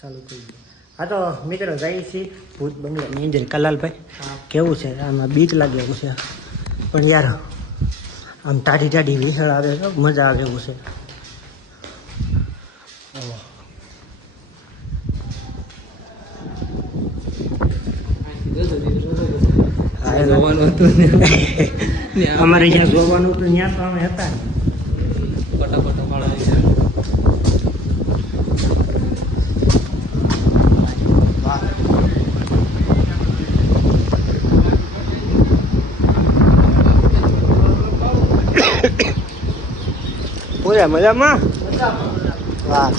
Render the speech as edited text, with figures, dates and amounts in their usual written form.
ચાલુ થઈ ગયું. હા તો મિત્રો જઈ છીએ ભૂત બંગલાની અંદર. કલાલભાઈ કેવું છે? આમાં બીક લાગે એવું છે પણ યાર આમ ટાઢી ટાઢી વિસળ આવે છે, મજા આવે એવું છે. અમારે જ્યાં જોવાનું હતું ત્યાં તો અમે હતા. પૂરા મજામાં? વાહ.